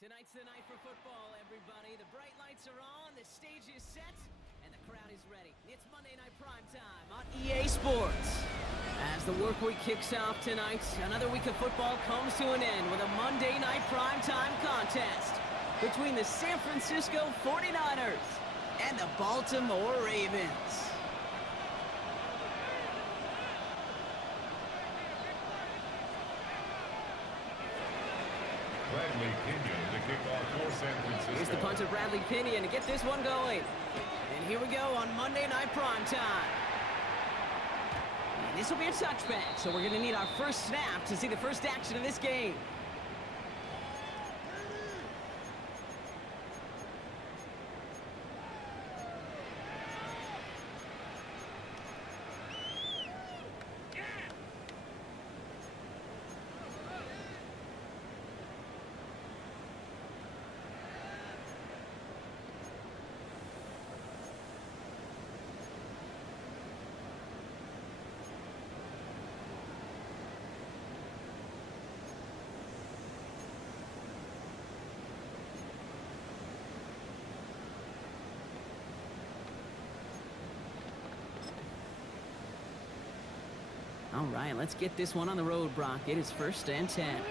Tonight's the night for football, everybody. The bright lights are on, the stage is set, and the crowd is ready. It's Monday Night Primetime on EA Sports. As the work week kicks off tonight, another week of football comes to an end with a Monday Night Primetime contest between the San Francisco 49ers and the Baltimore Ravens. Bradley Pinion to kick off for San Francisco. Here's the punter, Bradley Pinion, to get this one going. And here we go on Monday Night Primetime. And this will be a touchback, so we're going to need our first snap to see the first action of this game. All right, let's get this one on the road, Brock. It is 1st and 10.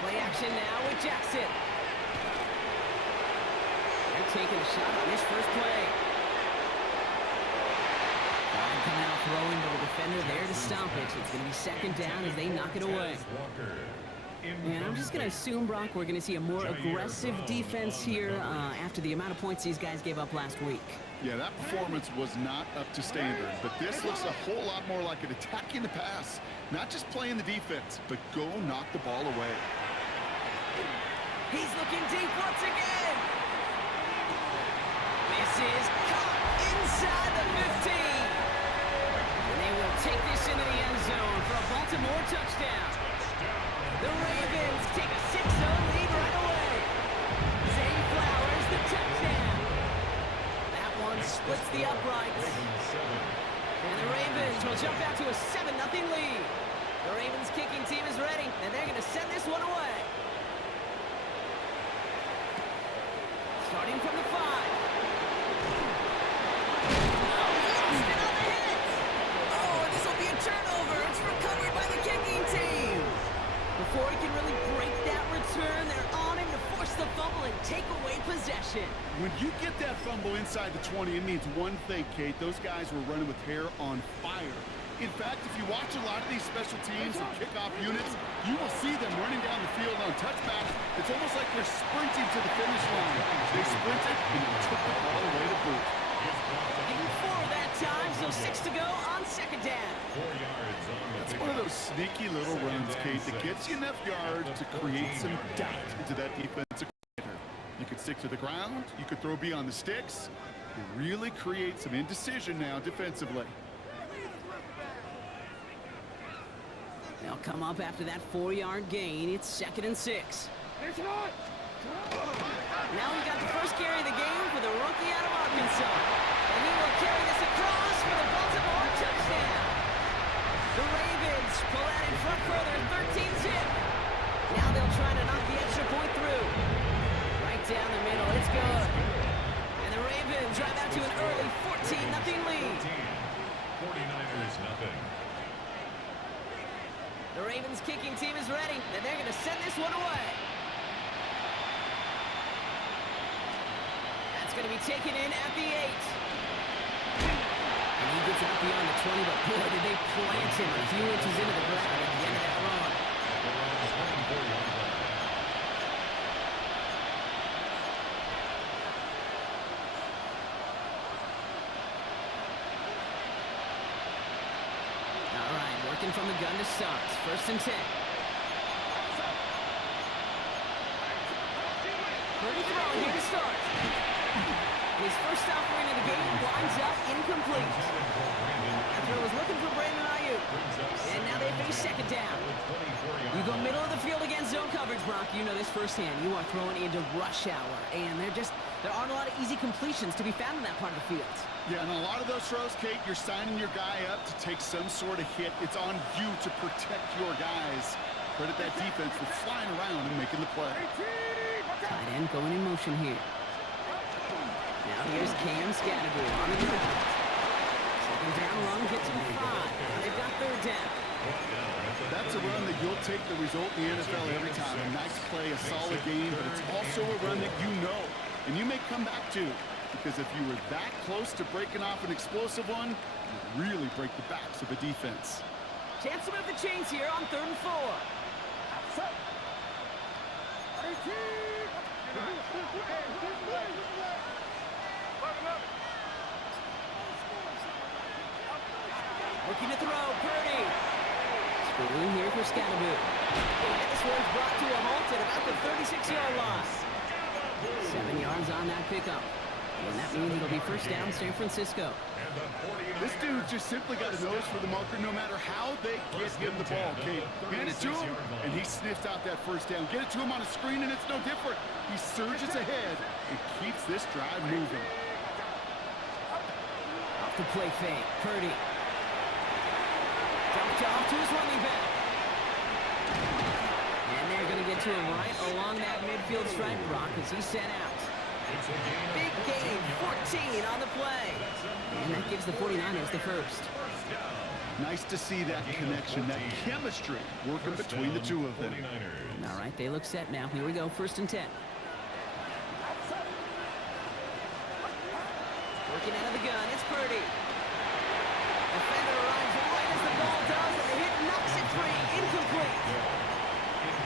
Play action now with Jackson. They're taking a shot on this first play. Coming out throwing to the defender there to stop it. It's going to be 2nd down as they knock it away. And I'm just going to assume, Brock, we're going to see a more aggressive defense here after the amount of points these guys gave up last week. Yeah, that performance was not up to standard, but this looks a whole lot more like an attacking the pass. Not just playing the defense, but go knock the ball away. He's looking deep once again. This is caught inside the 15. And they will take this into the end zone for a Baltimore touchdown. The Ravens take a 6-0 lead right away. Zay Flowers, the touchdown. That one splits the uprights. And the Ravens will jump out to a 7-0 lead. The Ravens kicking team is ready, and they're going to send this one away. Starting from the 5. Lost it on the hit. Oh, this will be a turnover. It's recovered by the kicking team. Before he can really break that return, they're on him to force the fumble and take away possession. When you get that fumble inside the 20, it means one thing, Kate. Those guys were running with hair on fire. In fact, if you watch a lot of these special teams and kickoff units, you will see them running down the field on touchbacks. It's almost like they're sprinting to the finish line. They sprinted and took the ball away to boot. Getting 4 that time, so 6 to go on 2nd down. 4 yards on the It's one of those sneaky little runs, Kate, that gets you enough yards to create some doubt into that defensive coordinator. You could stick to the ground. You could throw beyond the sticks. You really create some indecision now defensively. They'll come up after that 4-yard gain. It's 2nd and 6. Now we got the first carry of the game for the rookie out of Arkansas. And he will carry this across for the Baltimore touchdown. The Ravens pull out in front further, 13-zip. Now they'll try to knock the extra point through. Right down the middle, it's good. And the Ravens drive out to an early 14-0 lead. 49ers nothing. The Ravens kicking team is ready, and they're going to send this one away. That's going to be taken in at the 8. And he gets out beyond the 20, but boy, did they plant him a few inches into the ground at the end of that run. All right, working from the gun to start. 1st and 10. Pretty throw here to start. His first offering of the game winds up incomplete. After it was looking for Brandon Ayuk. And now they face 2nd down. You go middle of the field against zone coverage. Brock, you know this firsthand. You are throwing into rush hour, and there aren't a lot of easy completions to be found in that part of the field. Yeah, and a lot of those throws, Kate, you're signing your guy up to take some sort of hit. It's on you to protect your guys. Credit that defense for flying around and making the play. Tight end going in motion here. Now here's Cam Scatterby on the ground. Second down run gets him 5. Now they've got third down. That's a run that you'll take the result in the NFL every time. A nice play, a solid game, but it's also a run that you know. And you may come back to, because if you were that close to breaking off an explosive one, you'd really break the backs of a defense. Chance to move the chains here on 3rd and 4. Looking to throw, Purdy. Screen here for Scatterby. And this one's brought to a halt at about the 36-yard line. 7 yards on that pickup. And that means it'll be first down San Francisco. This dude just simply got a nose for the marker no matter how they get him the ball, Kate. Hand it to him, and he sniffs out that first down. Get it to him on a screen, and it's no different. He surges ahead and keeps this drive moving. Off the play fake, Purdy. Dumped off to his running back. And they're going to get to him right along that midfield stripe, Brock, as he's sent out. Big gain, 14 on the play. And that gives the 49ers the first. Nice to see that connection, that chemistry working between the two of them. All right, they look set now. Here we go, 1st and 10. Working out of the gun, it's Purdy. Defender arrives right as the ball does, and the hit knocks it free. Incomplete.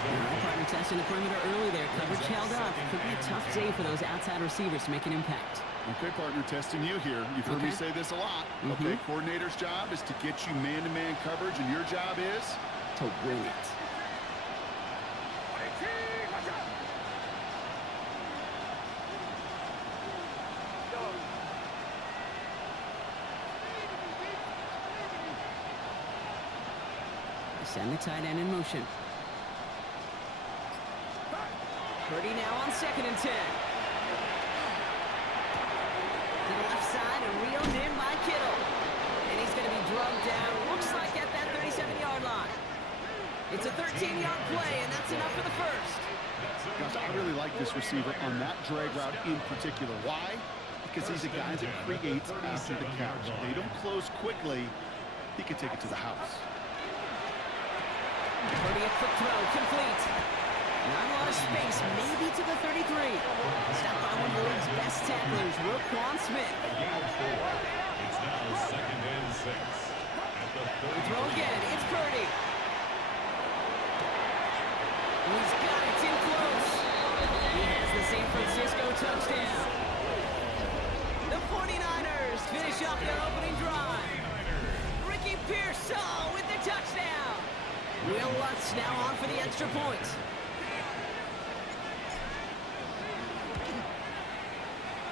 All right, partner testing the perimeter early there. Coverage held up. Could be a tough day for those outside receivers to make an impact. Okay, partner, testing you here. You've heard me say this a lot. Okay, coordinator's job is to get you man-to-man coverage, and your job is? To win it. Send the tight end in motion. Purdy now on 2nd and 10. To the left side and reeled in by Kittle. And he's going to be drugged down, looks like at that 37-yard line. It's a 13-yard play, and that's enough for the first. Gosh, I really like this receiver on that drag route in particular. Why? Because he's a guy that creates after the catch. They don't close quickly. He can take it to the house. Purdy a quick throw, complete. Not a lot of space, maybe to the 33. Stopped by one of the league's best tacklers, Roquan Smith. It's now 2nd and 6. At the Throw again, it's Purdy. He's got it in close. He has the San Francisco touchdown. The 49ers finish off their opening drive. Ricky Pearsall with the touchdown. Will Lutz now on for the extra point.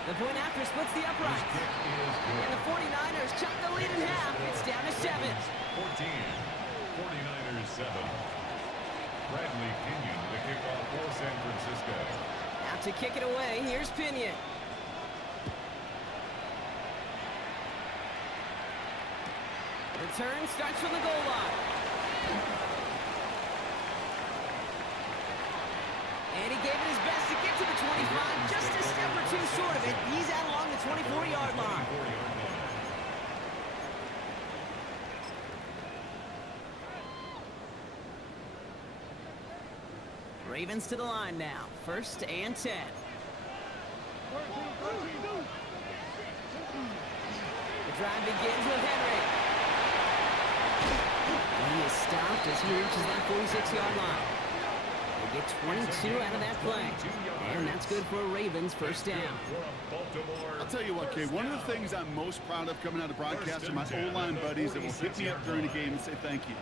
The point after splits the uprights. And the 49ers chop the lead in half. It's down to 7. 14. 49ers 7. Bradley Pinion, the kickoff for San Francisco. Out to kick it away, here's Pinion. Return starts from the goal line. And he gave it his best to get to the 25, just a step or two short of it. He's out along the 24-yard line. Ravens to the line now, 1st and 10. The drive begins with Henry. And he is stopped as he reaches that 46-yard line. They get 22 out of that play. And that's good for a Ravens first down. I'll tell you what, Kay, one of the things I'm most proud of coming out of broadcast are my O-line buddies that will hit me up during the game and say thank you.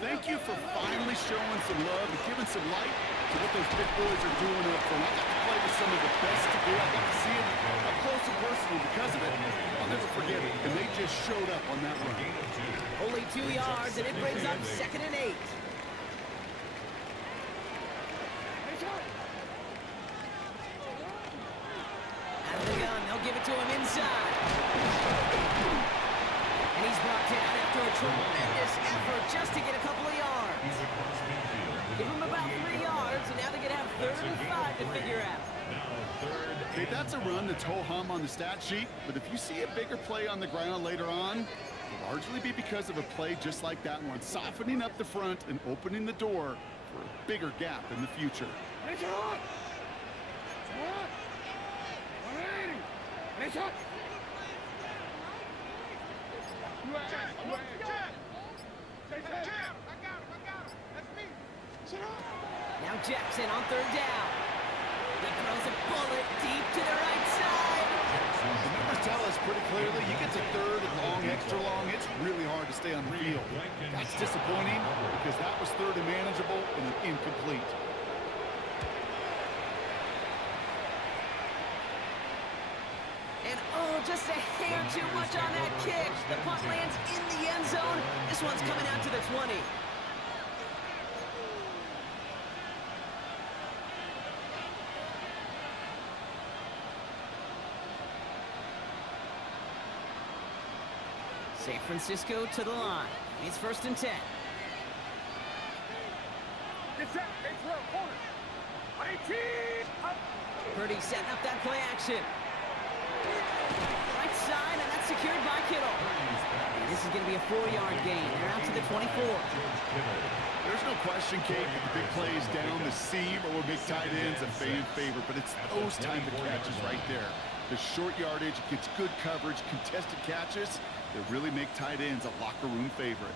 Thank you for finally showing some love and giving some light to what those big boys are doing up front. I got to play with some of the best to do. I got to see it up close and personal because of it. I'll never forget it. And they just showed up on that run. Only 2 yards, and it brings up 2nd and 8. give it to him inside. And he's brought down after a tremendous effort just to get a couple of yards. He's across midfield. Give him about 3 yards, and now they're going to have 3rd and 5 to figure out. Now third. Okay, that's a run that's ho-hum on the stat sheet, but if you see a bigger play on the ground later on, it'll largely be because of a play just like that one, softening up the front and opening the door for a bigger gap in the future. Now Jackson on 3rd down. He throws a bullet deep to the right side. The numbers tell us pretty clearly, you get to 3rd and long, extra long, it's really hard to stay on the field. That's disappointing because that was 3rd and manageable and incomplete. And oh, just a hair too much on that kick. The punt lands in the end zone. This one's coming out to the 20. San Francisco to the line. It's 1st and 10. Purdy setting up that play action. Right side, and that's secured by Kittle. And this is going to be a 4-yard gain. They're out to the 24. There's no question, Kate, that the big plays down the seam or big tight ends a fan favorite, but it's those type of catches right there. The short yardage gets good coverage, contested catches that really make tight ends a locker room favorite.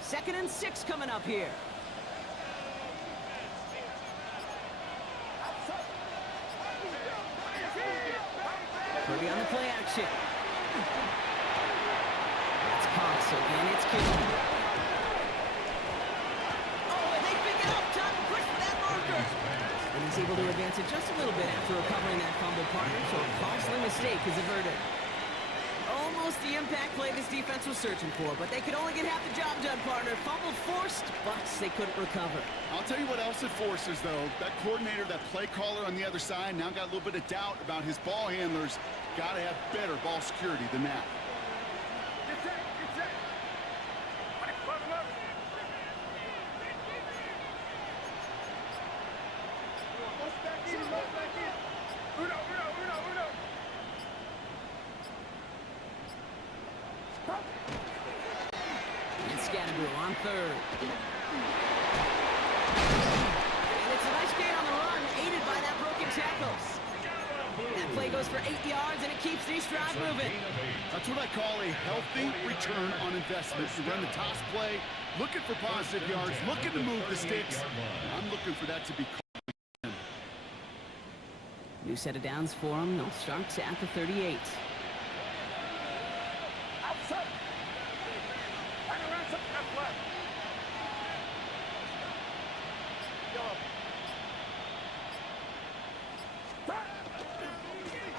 Second and 6 coming up here. Purdy on the play action. It's Cox again. It's Kittle. Oh, and they pick it up. Time to push for that marker. And he's able to advance it just a little bit after recovering that fumble, partner, so a costly mistake is averted. Almost the impact play this defense was searching for, but they could only get half the job done, partner. Fumble forced, but they couldn't recover. I'll tell you what else it forces, though. That coordinator, that play caller on the other side, now got a little bit of doubt about his ball handlers. Got to have better ball security than that. On 3rd. And it's a nice gain on the run, aided by that broken tackle. That play goes for 8 yards, and it keeps these drive moving. That's what I call a healthy return on investment. You run the toss play, looking for positive yards, looking to move the sticks. I'm looking for that to be called. New set of downs for them. They'll start at the 38.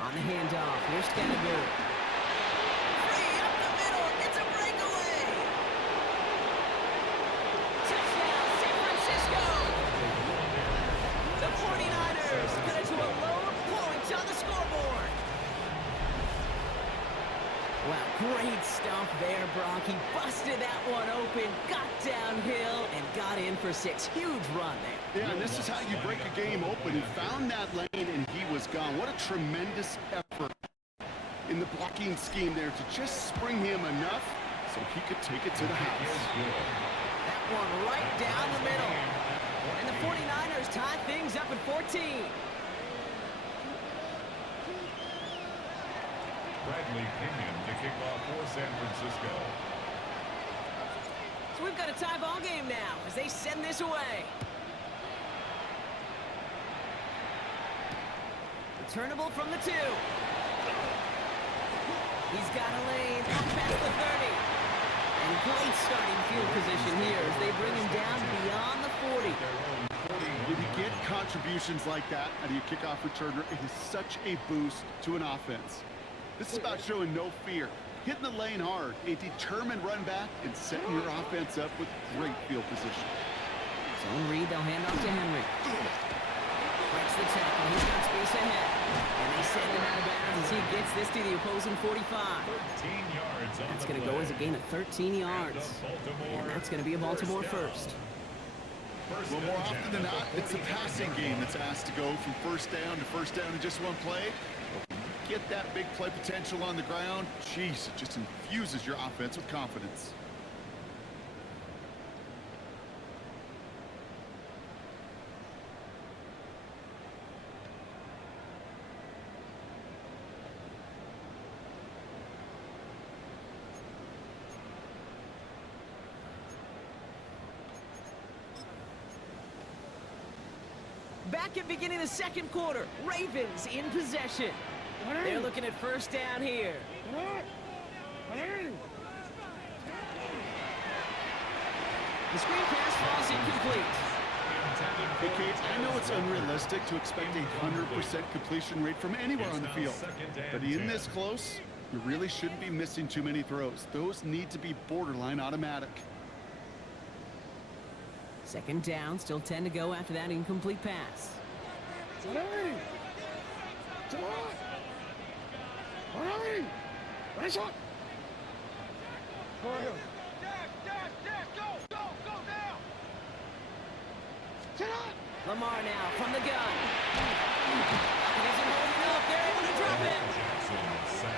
On the handoff, here's Scannable. Free up the middle, it's a breakaway! Touchdown, San Francisco! The 49ers cut it to a load of points on the scoreboard. Wow, great stuff there, Brock. He busted that one open, got downhill, and got in for 6. Huge run there. Yeah, and this is how you break a game open. He found that lane, and he was gone. What a tremendous effort in the blocking scheme there to just spring him enough so he could take it to the house. That one right down the middle. And the 49ers tie things up at 14. Bradley Pinion to kick off for San Francisco. So we've got a tie ball game now as they send this away. Returnable from the 2. He's got a lane up past the 30. And great starting field position here as they bring him down beyond the 40. Did he get contributions like that out of your kickoff returner, it is such a boost to an offense. This is about showing no fear, hitting the lane hard, a determined run back, and setting your offense up with great field position. Zone read, they'll hand off to Henry. Breaks the tackle, he's got space ahead. And they send him out of bounds as he gets this to the opposing 45. 13 yards on That's the going to go as a gain of 13 yards. And that's going to be a Baltimore first. Well, more often than not, it's the passing game that's asked to go from first down in just one play. Get that big play potential on the ground. Jeez, it just infuses your offense with confidence. Back at beginning of the second quarter, Ravens in possession. They're looking at first down here. The screen pass falls incomplete. Hey, Kate, I know it's unrealistic to expect a 100% completion rate from anywhere on the field. But in this close, you really shouldn't be missing too many throws. Those need to be borderline automatic. Second down, still 10 to go after that incomplete pass. Lamar now from the gun. And isn't holding up. They're able to drop him.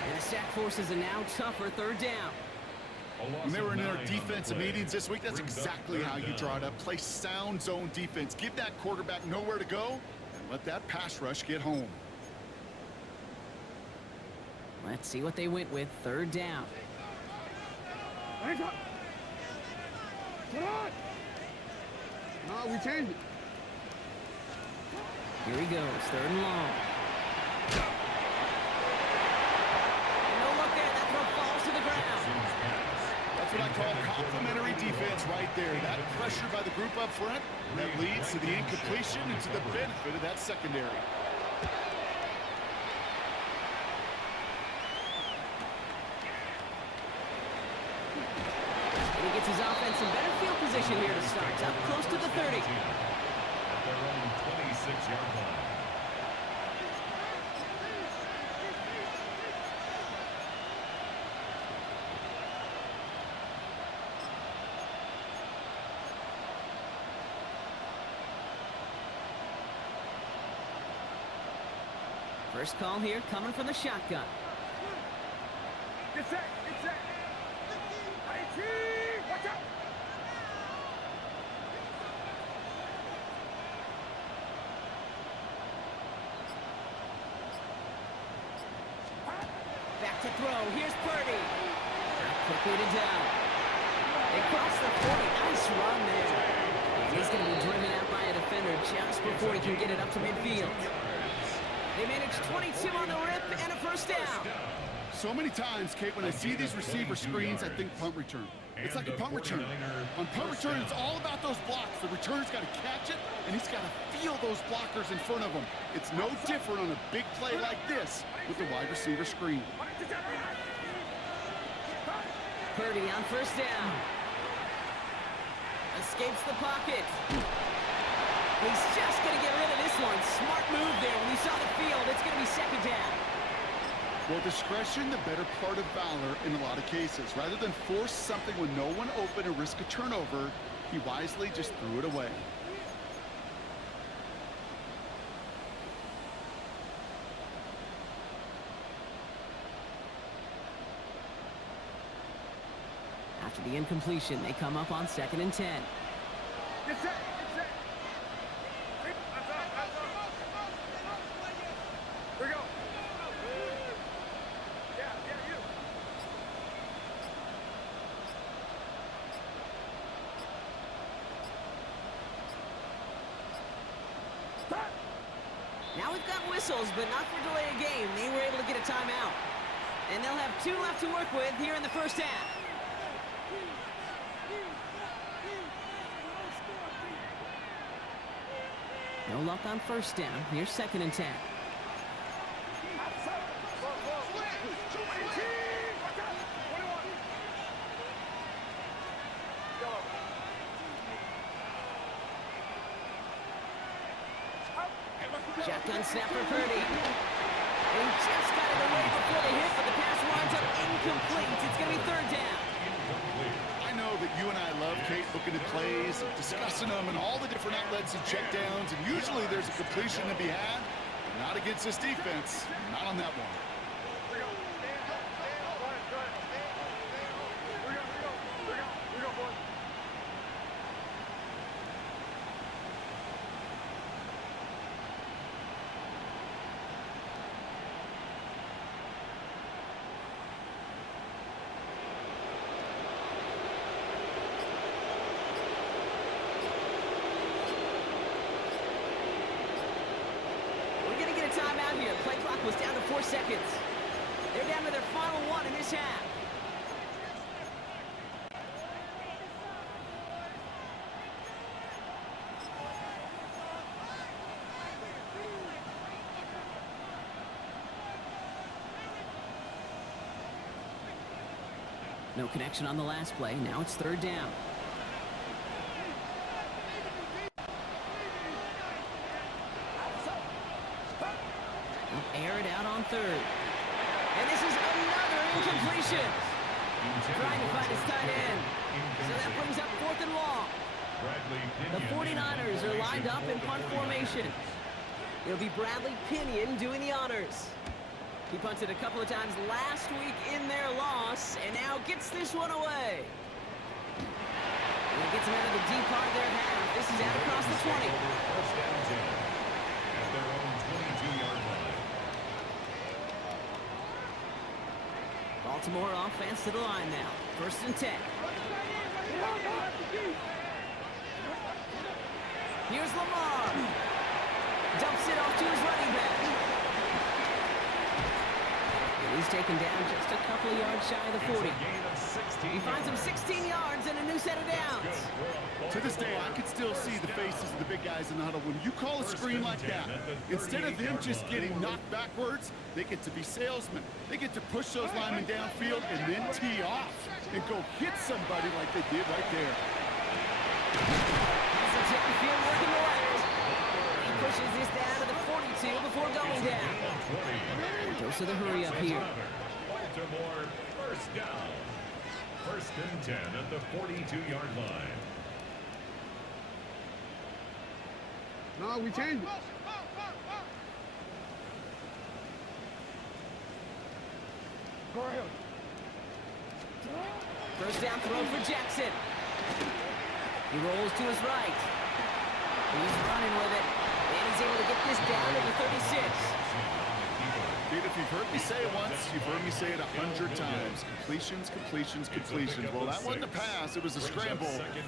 And the sack forces a now tougher third down. When they were in our defensive meetings this week, that's exactly how you draw it up. Play sound zone defense. Give that quarterback nowhere to go, and let that pass rush get home. Let's see what they went with. Third down. No, we changed it. Here he goes. Third and long. No look there. That throw falls to the ground. That's what I call complimentary defense right there. That pressure by the group up front, that leads to the incompletion and to the benefit of that secondary. And he gets his offense in better field position here to start. Up close to the 30. At their own 26-yard line. First call here coming from the shotgun. Get set, get set. Watch out. Back to throw. Here's Purdy. Quickly to down. They cross the 40. Nice run there. And he's going to be driven out by a defender just before he can get it up to midfield. They managed 22 on the rip and a first down. So many times, Kate, when I see these receiver screens, I think punt return. It's like a punt return. On punt return, it's all about those blocks. The returner's got to catch it, and he's got to feel those blockers in front of him. It's no different on a big play like this with the wide receiver screen. Purdy on first down. Escapes the pocket. He's just going to get rid of this one. Smart move there. When he saw the field, it's going to be second down. Well, discretion, the better part of valor in a lot of cases. Rather than force something when no one open and risk a turnover, he wisely just threw it away. After the incompletion, they come up on 2nd and 10. Get set, get set. Here we go. Yeah, you. Now we've got whistles, but not for delay of game. They were able to get a timeout. And they'll have 2 left to work with here in the first half. No luck on first down. Here's 2nd and 10. Shotgun snap for Purdy. And he just got it away before the hit, but the pass winds up incomplete. It's going to be 3rd down. I know that you and I love, Kate, looking at plays, discussing them, and all the different outlets and checkdowns, and usually there's a completion to be had. Not against this defense. Not on that one. Timeout here. Play clock was down to 4 seconds. They're down to their final one in this half. No connection on the last play. Now it's 3rd down. Air it out on 3rd. And this is another incompletion. Trying to find his tight end. So that brings up 4th and long. The 49ers are lined up in punt formation. It'll be Bradley Pinion doing the honors. He punted a couple of times last week in their loss, and now gets this one away. And he gets him out of the deep part of their half. This is out across the 20. At their own 22-yard line. Baltimore offense to the line now. 1st and 10. Here's Lamar. Dumps it off to his running back. And he's taken down just a couple of yards shy of the 40. He finds him 16 yards and a new set of downs. To this day, I could still see the faces of the big guys in the huddle. When you call a screen like that, instead of them just getting knocked backwards, they get to be salesmen. They get to push those linemen downfield and then tee off and go hit somebody like they did right there. Has the tip and field working the left. He pushes this down to the 42 before going down. Goes to the hurry up here. Baltimore, 1st down. 1st and 10 at the 42-yard line. No, we changed it. Go ahead. 1st down throw for Jackson. He rolls to his right. He's running with it. And he's able to get this down to the 36. Dude, if you've heard me say it once, you've heard me say it 100 times. Completions, completions, completions. Well, that wasn't a pass. It was a scramble.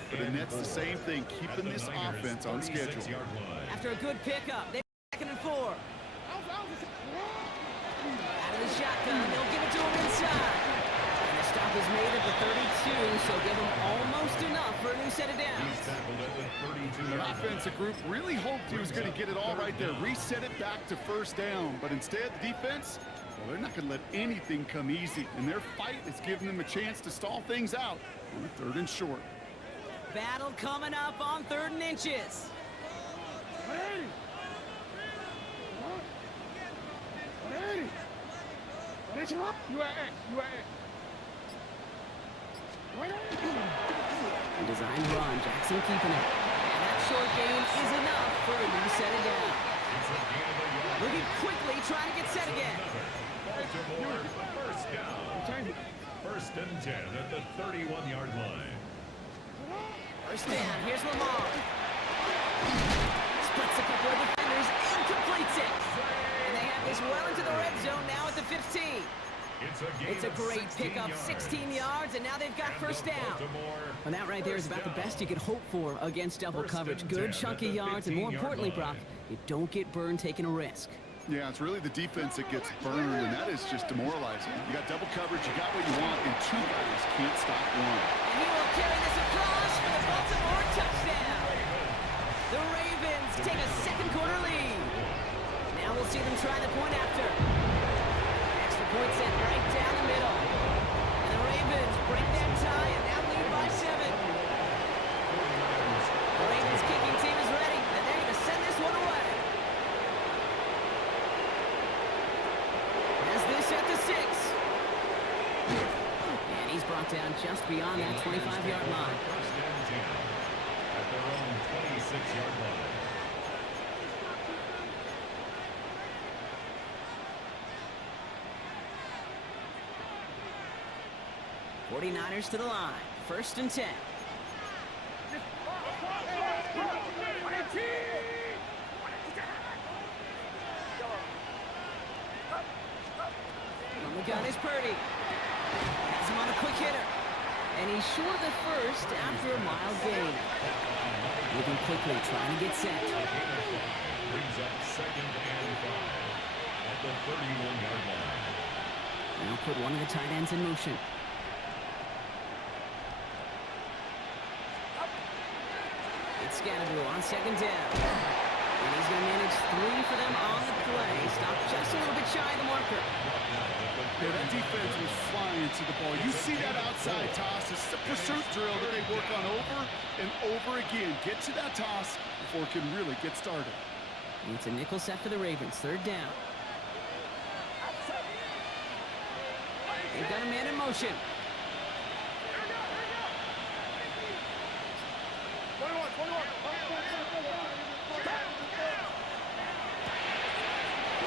But the Nets, the same thing, keeping this offense on schedule. After a good pickup, they're 2nd and 4. Out of the shotgun, they'll give it to him inside. And the stop is made at the 32, so give him almost enough for a new set of downs. The offensive group really hoped he was going to get it all right there, reset it back to 1st down. But instead, the defense, well, they're not going to let anything come easy. And their fight is giving them a chance to stall things out on a 3rd and short. Battle coming up on 3rd and inches. You are X. Designed run, Jackson keeping it. And that short gain is enough for a new set of down. Looking quickly, trying to get set again. Baltimore, 1st down. 1st and 10 at the 31-yard line. 1st down, here's Lamar. Splits a couple of defenders and completes it. And they have this well into the red zone now at the 15. It's a great pickup, 16 yards, and now they've got 1st down. And that right there is about the best you could hope for against double coverage. Good chunky yards, and more importantly, Brock, you don't get burned taking a risk. Yeah, it's really the defense that gets burned, and that is just demoralizing. You got double coverage, you got what you want, and 2 guys can't stop one. And he will carry this across for the Baltimore touchdown. The Ravens take a second quarter lead. Now we'll see them try the point after. Extra point set right down the middle. And the Ravens break that tie and now lead by 7. The Ravens kicking team is ready, and they're going to send this one away. As this at the 6. And he's brought down just beyond that 25-yard line. First and 10 at their own 26-yard line. '49ers to the line. First and 10. From the gun is Purdy. Has him on a quick hitter. And he's short of the first after a mild gain. Moving quickly, trying to get set. Brings up second and 5 at the 31-yard line. Now put one of the tight ends in motion. It's Scatterboo on second down. And he's going to manage 3 for them on the play. Stopped just a little bit shy of the marker. Yeah, that defense was flying to the ball. You see that outside toss. It's a pursuit drill that they work on over and over again. Get to that toss before it can really get started. And it's a nickel set for the Ravens. Third down. They've got a man in motion.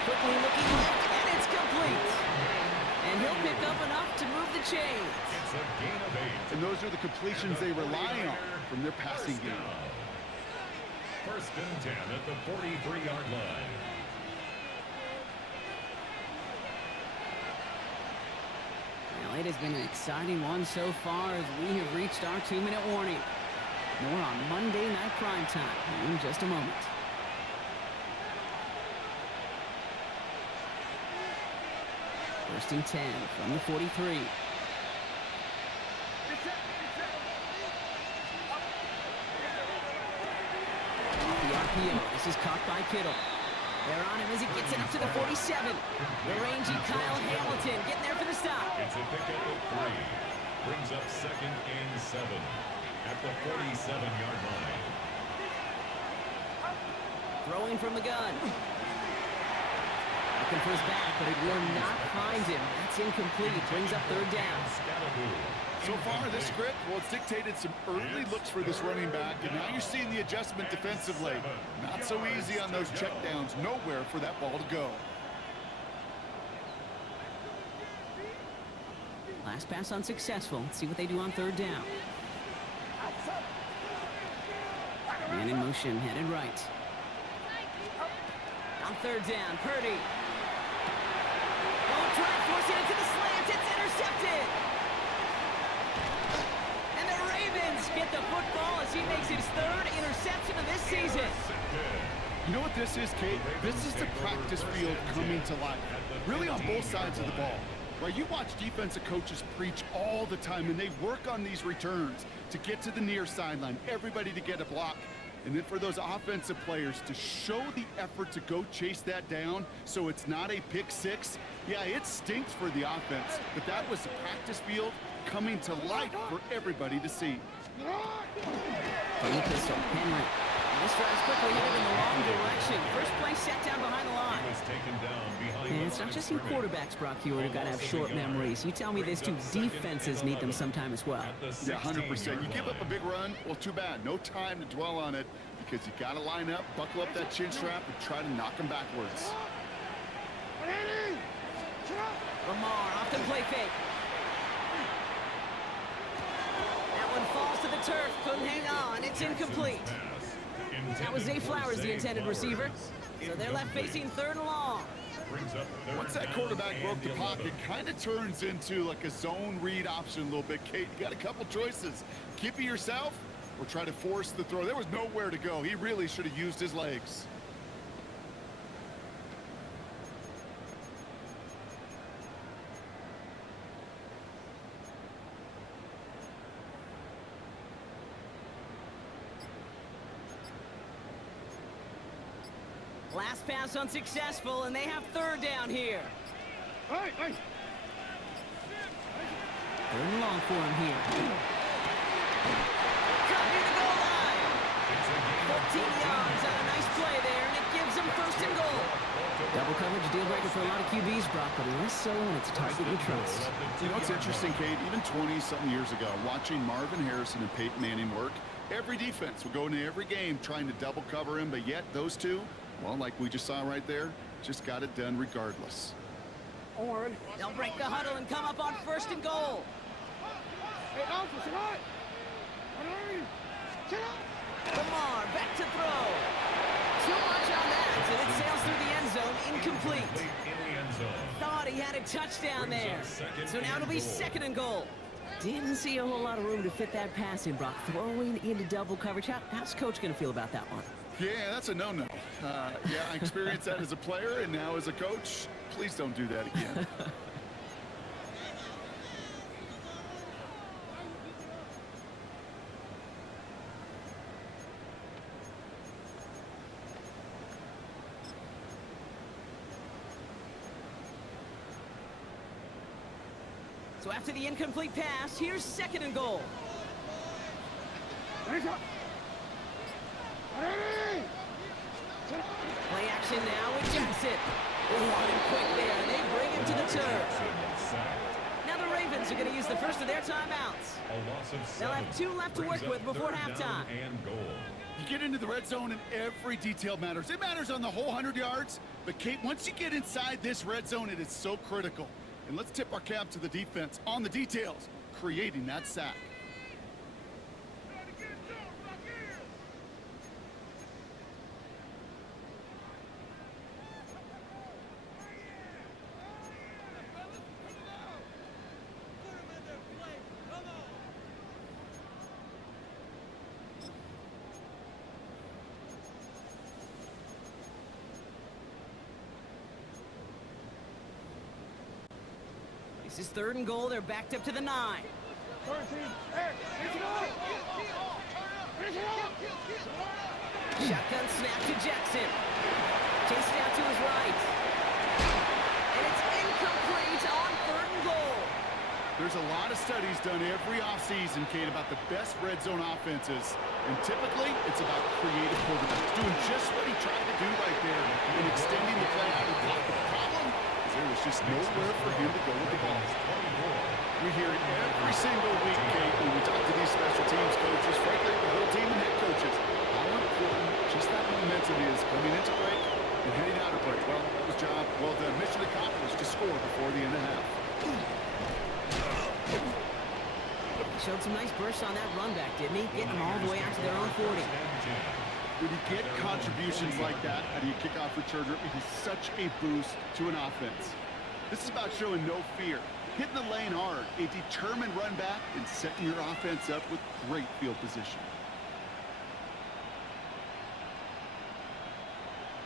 Quickly looking left, and it's complete. And he'll pick up enough to move the chains. It's a gain of 8. And those are the completions they rely on from their passing game. First and 10 at the 43-yard line. Well, it has been an exciting one so far as we have reached our 2-minute warning. More on Monday Night Primetime in just a moment. First and 10 from the 43. Off the RPO, this is caught by Kittle. They're on him as he gets it up to the 47. The rangy Kyle Hamilton getting there for the stop. It's a pickup of 3. Brings up second and 7 at the 47-yard line. Throwing from the gun. Looking for his back, but it will not find him. That's incomplete. Brings up third down. So far, this script, well, it's dictated some early looks for this running back, and now you're seeing the adjustment defensively. Not so easy on those checkdowns. Nowhere for that ball to go. Last pass unsuccessful. Let's see what they do on third down. Man in motion, headed right. On third down, Purdy. Oh, try to force it into the slant. It's intercepted. And the Ravens get the football as he makes his 3rd interception of this season. You know what this is, Kate? This is the practice field coming to life. Really on both sides of the ball. Right, you watch defensive coaches preach all the time, and they work on these returns to get to the near sideline, everybody to get a block. And then for those offensive players to show the effort to go chase that down so it's not a pick 6. Yeah, it stinks for the offense, but that was the practice field coming to life for everybody to see. From the pistol, Henry. This drive's quickly headed in the wrong direction. First play set down behind the line. And it's not just you quarterbacks, Brock Hewitt, who've got to have short memories. You tell me these two defenses need them sometime as well. Yeah, 100%. You give up a big run, well, too bad. No time to dwell on it because you got to line up, buckle up that chin strap, and try to knock them backwards. Lamar off the play fake. That one falls to the turf. Couldn't hang on. It's incomplete. That was Zay Flowers, the intended receiver. So they're left facing 3rd and long. Once that quarterback broke the pocket, it kind of turns into like a zone read option a little bit. Kate, you got a couple choices. Keep it yourself or try to force the throw. There was nowhere to go. He really should have used his legs. Last pass unsuccessful, and they have third down here. Hey, hey. Third and long for him here. Cut near the goal line. 14 yards on a nice play there, and it gives them first and goal. Double coverage deal breaker for a lot of QBs, Brock, but less so when it's a target you trust. You know what's interesting, Kate? Even 20-something years ago, watching Marvin Harrison and Peyton Manning work, every defense would go into every game trying to double cover him, but yet those two, well, like we just saw right there, just got it done regardless. They'll break the huddle and come up on first and goal. Hey, Alpha, sit up. Sit up. Lamar back to throw. Too much on that, and it sails through the end zone, incomplete. Thought he had a touchdown there. So now it'll be second and goal. Didn't see a whole lot of room to fit that pass in, Brock. Throwing into double coverage. How's Coach going to feel about that one? Yeah, that's a no-no. Yeah, I experienced that as a player, and now as a coach, please don't do that again. So after the incomplete pass, here's second and goal. Ready. Play action now with Jackson. Running quick there, and they bring him to the turf. Now the Ravens are going to use the first of their timeouts. They'll have 2 left to work with before halftime. You get into the red zone and every detail matters. It matters on the whole 100 yards. But, Kate, once you get inside this red zone, it is so critical. And let's tip our cap to the defense on the details, creating that sack. This is third and goal. They're backed up to the 9. 13. Hey, finish it up. Finish it up. Shotgun snap to Jackson. Chased out to his right. And it's incomplete on third and goal. There's a lot of studies done every offseason, Kate, about the best red zone offenses. And typically, it's about creative quarterbacks doing just what he tried to do right there and extending the play out of the clock. The problem is there was just nowhere for him to go with the ball. We hear it every single week, Kate, when we talk to these special teams coaches, frankly, the whole team and head coaches, how important just that momentum is coming into break and heading out of break. Well, that was job well done. Mission accomplished to score before the end of half. Showed some nice bursts on that run back, didn't he? Getting them all the way out to their own 40. When you get contributions like that out of your kickoff returner, it is such a boost to an offense. This is about showing no fear, hitting the lane hard, a determined run back, and setting your offense up with great field position.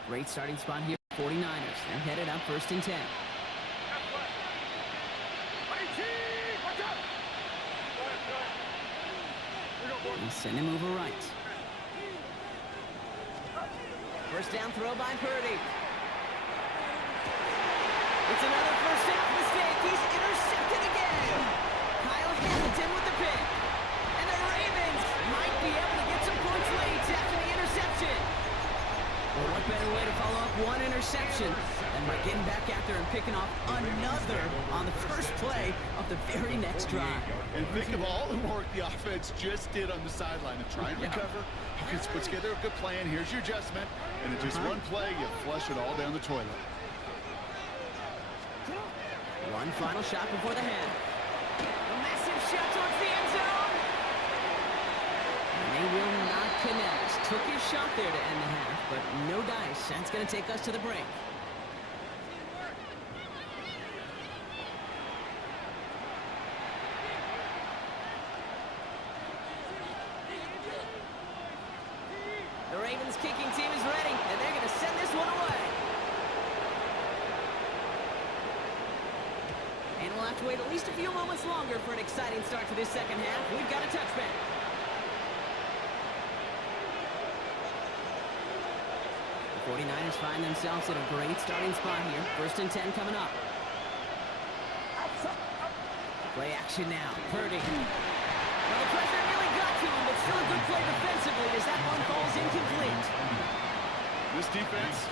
Great starting spot here. 49ers. They're headed up first and 10. He's sending him over right. First down throw by Purdy. It's another first down mistake. He's intercepted again. Kyle Hamilton with the pick. And the Ravens might be able to get some points late after the interception. Well, what better way to follow up one interception than by getting back out there and picking off another on the first play of the very next drive. And think of all the work the offense just did on the sideline to try and recover. Okay, let's put together a good plan. Here's your adjustment. And in just one play, you flush it all down the toilet. One final shot before the half. A massive shot towards the end zone. And they will not connect. Took his shot there to end the half, but no dice. That's going to take us to the break. The Ravens kicking team is ready, and they're going to send this one away. And we'll have to wait at least a few moments longer for an exciting start to this second half. We've got a touchback. 49ers find themselves at a great starting spot here. 1st and 10 coming up. Play action now. Purdy. Well, the pressure really got to him, but still a good play defensively as that one falls incomplete. This defense,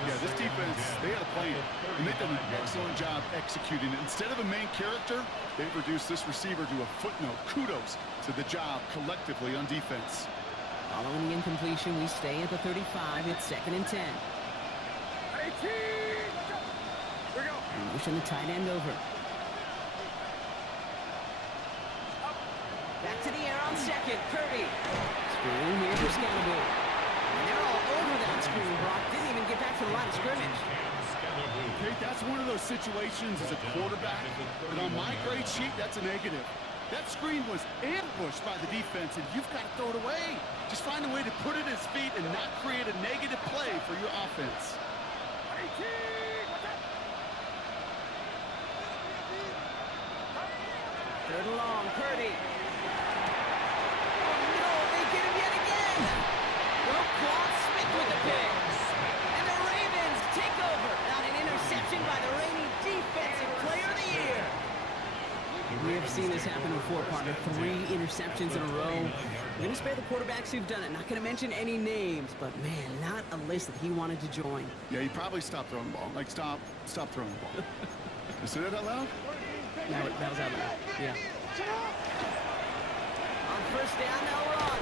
they had a plan. And they've done an excellent job executing it. Instead of a main character, they've reduced this receiver to a footnote. Kudos to the job collectively on defense. Following the incompletion, we stay at the 35. It's 2nd and 10. Motion the tight end over. Back to the air on 2nd. Purdy. Screen here for Scalaboo. And they're all over that screen. Brock didn't even get back to the line of scrimmage. Okay, that's one of those situations as a quarterback, but on my grade sheet, that's a negative. That screen was ambushed by the defense, and you've got to throw it away. Just find a way to put it at his feet and not create a negative play for your offense. 3rd and long, Purdy. Oh, no, they get him yet again. Roquan Smith with the pick. And the Ravens take over on an interception by the reigning Defensive Player of the Year. We have seen this happen before, partner. 3 interceptions in a row. We're going to spare the quarterbacks who've done it. Not going to mention any names, but, man, not a list that he wanted to join. Yeah, he probably stopped throwing the ball. Like, stop throwing the ball. You say that out loud? That was out loud. Yeah. On 1st down, they'll run.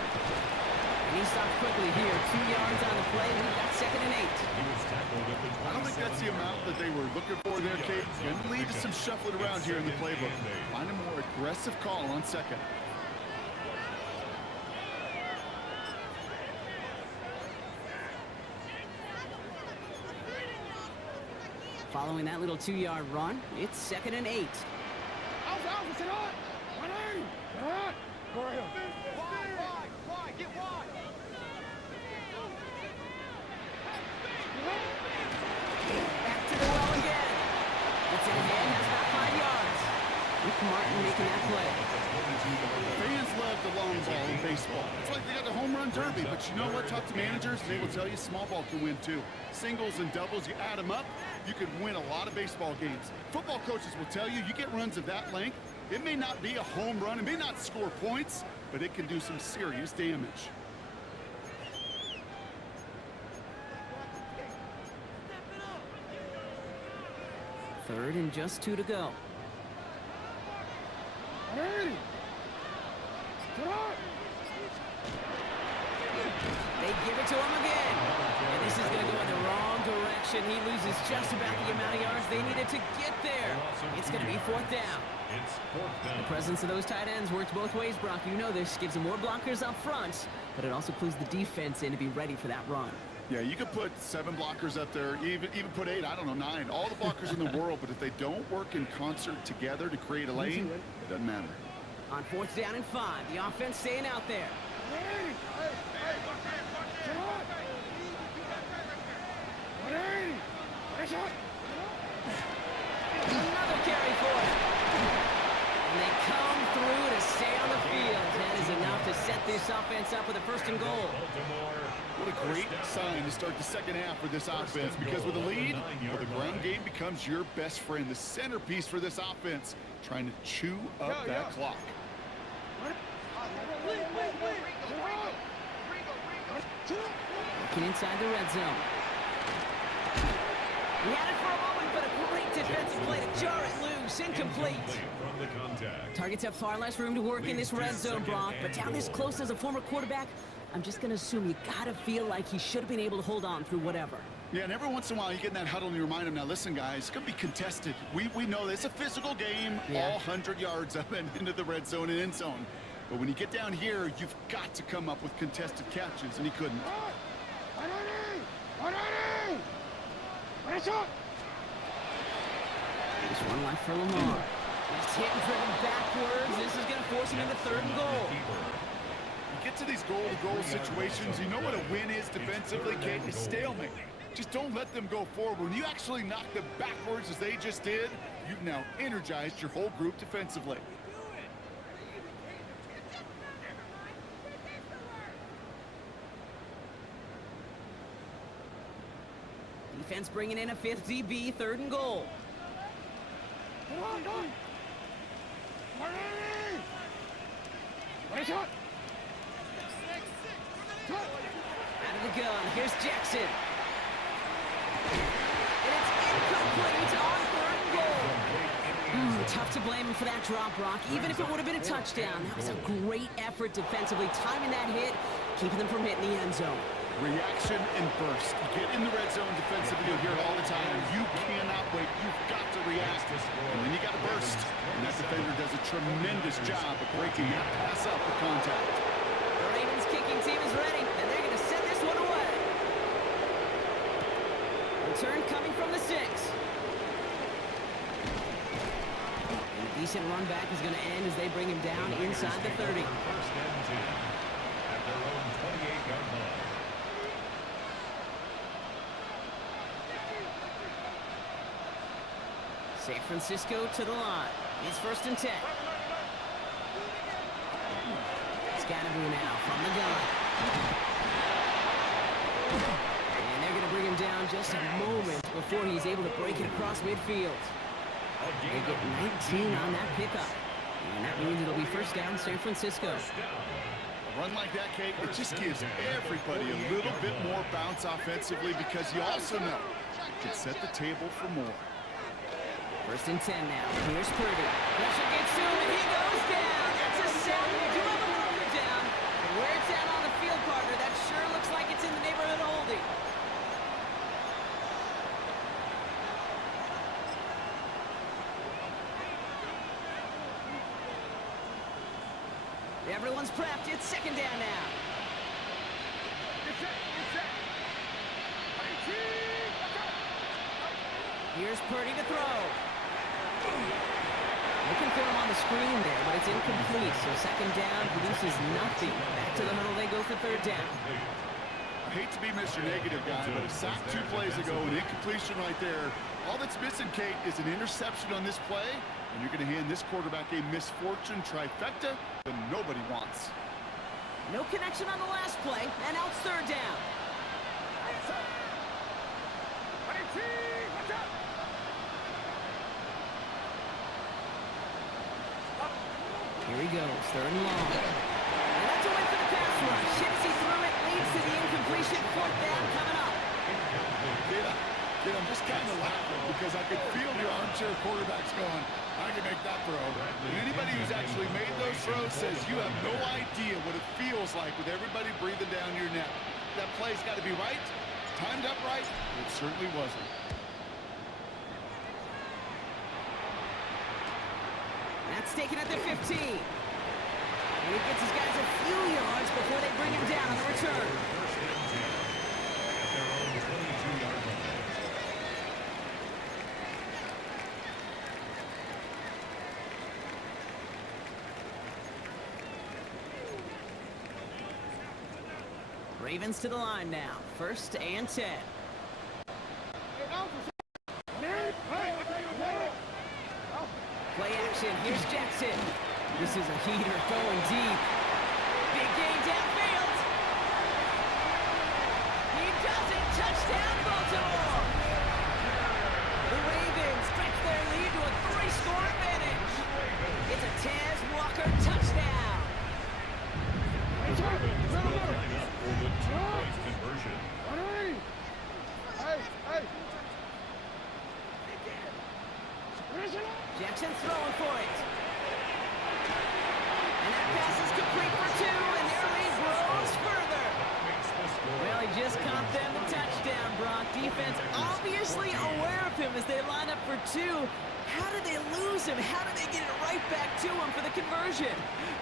And he stopped quickly here. 2 yards on the play. We've got 2nd and 8. I don't think that's the amount that they were looking for there, Kate. Going to lead to some shuffling around here in the playbook. Find a more aggressive call on 2nd. Following that little 2-yard run, it's 2nd and 8. Back to the well again. It's in hand, has about 5 yards. Rick Martin making that play. Fans love the long ball in baseball. It's like they got the home run derby, but you know what? Talk to managers, they will tell you small ball can win too. Singles and doubles, you add them up, you could win a lot of baseball games. Football coaches will tell you, you get runs of that length, it may not be a home run, it may not score points, but it can do some serious damage. Third and just 2 to go. They give it to him again. And this is going to go in the wrong direction. He loses just about the amount of yards they needed to get there. It's going to be 4th down. The presence of those tight ends works both ways, Brock. You know this. Gives them more blockers up front, but it also clues the defense in to be ready for that run. Yeah, you could put 7 blockers up there, even put 8, I don't know, 9. All the blockers in the world, but if they don't work in concert together to create a lane, it doesn't matter. On 4th down and 5, the offense staying out there. Another carry for it. And they come through to stay on the field. That is enough to set this offense up with a 1st and goal. What a great sign to start the second half for this offense, because with a lead, well, the ground game becomes your best friend, the centerpiece for this offense, trying to chew up that clock. Looking inside the red zone. He had it for a moment, but a great defensive play to jar it loose. Incomplete. Targets have far less room to work in this red zone, Brock, but down this close as a former quarterback, I'm just going to assume you got to feel like he should have been able to hold on through whatever. Yeah, and every once in a while you get in that huddle and you remind him, now listen, guys, it's going to be contested. We know this. It's a physical game, all 100 yards up and into the red zone and end zone. But when you get down here, you've got to come up with contested catches, and he couldn't. Just one left for Lamar. He's hit and driven backwards. This is going to force him into 3rd and goal. You get to these goal-to-goal situations, you know what a win is defensively, Kate? It's stalemate. Just don't let them go forward. When you actually knock them backwards as they just did, you've now energized your whole group defensively. Defense bringing in a fifth DB, 3rd and goal. Come on, go on. Ready, shot. Out of the gun, here's Jackson. And it's incomplete on 3rd and goal. Tough to blame him for that drop, Brock. Even if it would have been a touchdown, that was a great effort defensively, timing that hit, keeping them from hitting the end zone. Reaction and burst. Get in the red zone defensively. You'll hear it all the time. You cannot wait. You've got to react. And then you got to burst. And that defender does a tremendous job of breaking that pass up with contact. The Ravens kicking team is ready, and they're going to send this one away. Return coming from the 6. And a decent run back is going to end as they bring him down inside the 30. First and 10 at their own 28-yard line. San Francisco to the line. It's 1st and 10. Scatterboo now from the gun. And they're going to bring him down just a moment before he's able to break it across midfield. They get 19 on that pickup. And that means it'll be 1st down San Francisco. A run like that, Kate, it just gives everybody a little bit more bounce offensively because you also know you can set the table for more. 1st and 10 now. Here's Purdy. Pressure gets to him, and he goes down. That's a sack. They do have a marker down. And where it's at on the field, partner, that sure looks like it's in the neighborhood of holding. Everyone's prepped. It's 2nd down now. Here's Purdy to throw. Looking for him on the screen there, but it's incomplete. So 2nd down produces nothing. Back to the huddle they go for 3rd down. I hate to be Mr. Negative guy, but a sack 2 plays ago, an incompletion right there. All that's missing, Kate, is an interception on this play, and you're going to hand this quarterback a misfortune trifecta that nobody wants. No connection on the last play, and now it's 3rd down. Here he goes, 3rd and long. And that's away for the pass rush. Shifty through it, leads to the incompletion. 4th down coming up. Yeah, I'm just kind of laughing because I could feel your armchair quarterbacks going, I can make that throw. And anybody who's actually made those throws says you have no idea what it feels like with everybody breathing down your neck. That play's got to be right, timed up right, and it certainly wasn't. That's taken at the 15. And he gets his guys a few yards before they bring him down on the return. First and 10 at their own 22-yard line. Ravens to the line now. 1st and 10. Play action. Here's Jackson. This is a heater going deep. Big gain downfield. He does it. Touchdown, Baltimore. The Ravens stretch their lead to a 3-score advantage. It's a Tez Walker touchdown. The Ravens will line up for the 2-point conversion. Jackson throwing for it. And that pass is complete for 2, and their lead grows further. Well, he just caught them the touchdown, Brock. Defense obviously aware of him as they line up for 2. How did they lose him? How did they get it right back to him for the conversion?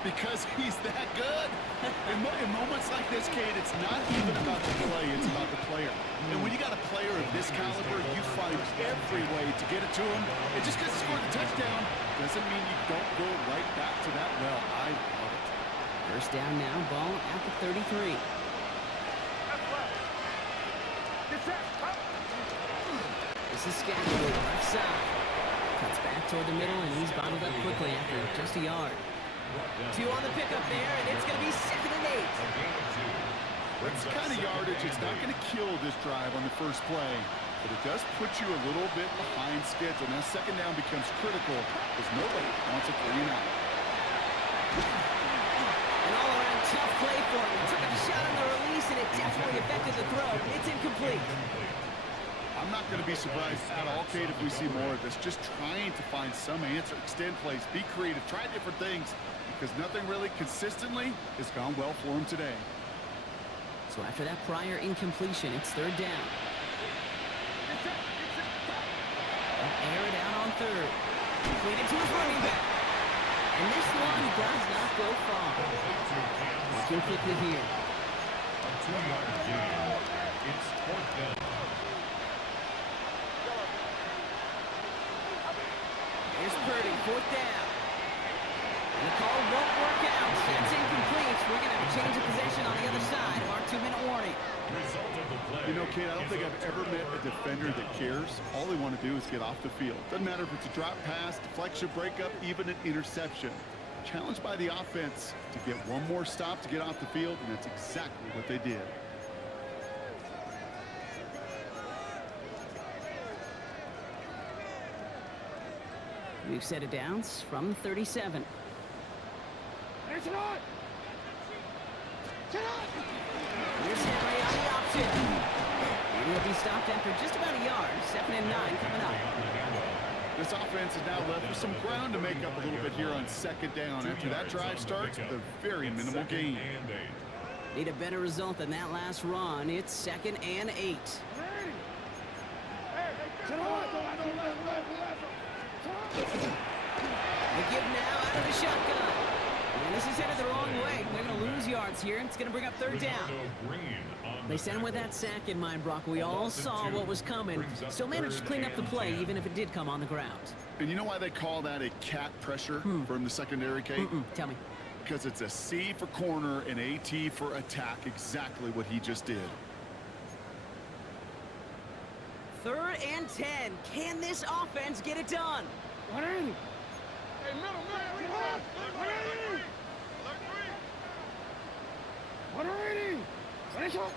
Because he's that good. In moments like this, Kate, it's not even about the play, it's about the player. And when you got a player of this caliber, you find every way to get it to him. And just because he scored the touchdown doesn't mean you don't go right back to that well. I love it. 1st down now, ball at the 33. This is Scatterboo, left side. Cuts back toward the middle, and he's bottled up quickly after just a yard. 2 on the pickup there, and it's going to be 2nd and 8. That's the kind of yardage. It's not going to kill this drive on the first play, but it does put you a little bit behind schedule. Now second down becomes critical because nobody wants a 3-and-out. An all-around tough play for him. He took a shot on the release, and it definitely affected the throw. It's incomplete. I'm not going to be surprised at all, Kate, if we see more of this. Just trying to find some answer, extend plays, be creative, try different things, because nothing really consistently has gone well for him today. So after that prior incompletion, it's third down. They'll air it out on third. Completed to his running back. And this one does not go far. Looking quickly here. A 2-yard gain. It's fourth down. Here's Purdy, fourth down. And the call won't work out. That's incomplete. We're going to have a change of possession on the other side of our 2-minute warning. Result of the play. You know, Kate, I don't think I've ever met a defender that cares. All they want to do is get off the field. Doesn't matter if it's a drop pass, deflection, breakup, even an interception. Challenged by the offense to get one more stop to get off the field, and that's exactly what they did. We've set it downs from 37. It's not. Here's Henry on the option. And he'll be stopped after just about a yard. 2nd and 9 coming up. This offense is now left with some ground to make up a little bit here on second down. After that drive starts with a very minimal gain. Need a better result than that last run. It's 2nd and 8. The give now out of the shotgun. And this is headed the wrong way. They're going to lose yards here. It's going to bring up third down. They sent him with that sack in mind, Brock. We all saw what was coming. Still managed to clean up the play, even if it did come on the ground. And you know why they call that a cat pressure from the secondary, Kate? Tell me. Because it's a C for corner and a T for attack. Exactly what he just did. 3rd and 10. Can this offense get it done? 180. Hey, middle. 180. Finish up.